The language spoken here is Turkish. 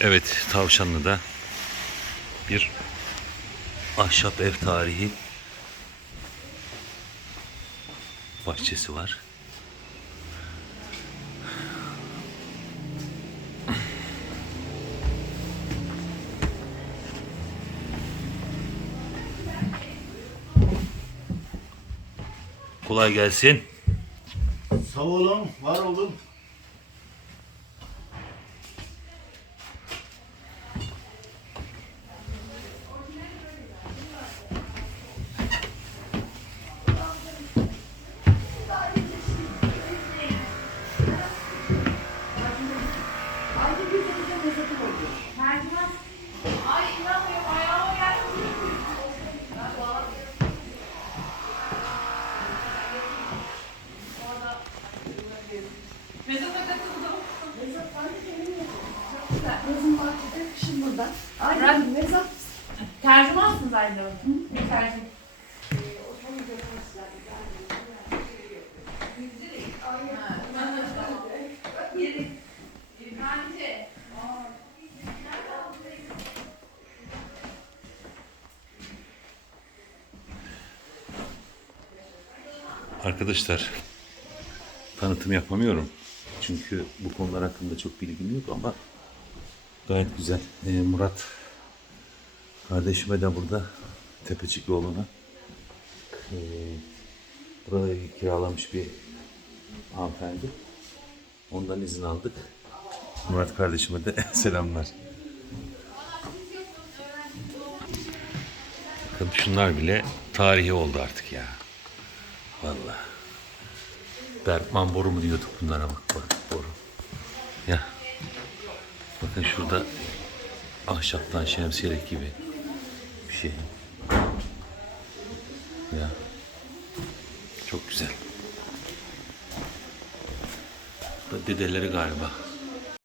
Evet, Tavşanlı'da bir ahşap ev tarihi bahçesi var. Kolay gelsin. Sağ olun, var olun. Yazın bahçede, kışın burada. Aynen mezat. Tercümansınız aynı zamanda. Bir tercüman. Arkadaşlar tanıtım yapamıyorum. Çünkü bu konular hakkında çok bilgim yok ama gayet güzel. Ee, Murat kardeşime de burada Tepecikloğlu'na ee, burayı kiralamış bir hanımefendi. Ondan izin aldık. Murat kardeşime de selamlar. Bakın şunlar bile tarihi oldu artık ya. Vallahi. Berkman boru mu diyorduk bunlara bak bak boru. Ya. Bakın şurada ahşaptan şemsiyelik gibi bir şey. Ya. Çok güzel. Bu da dedeleri galiba.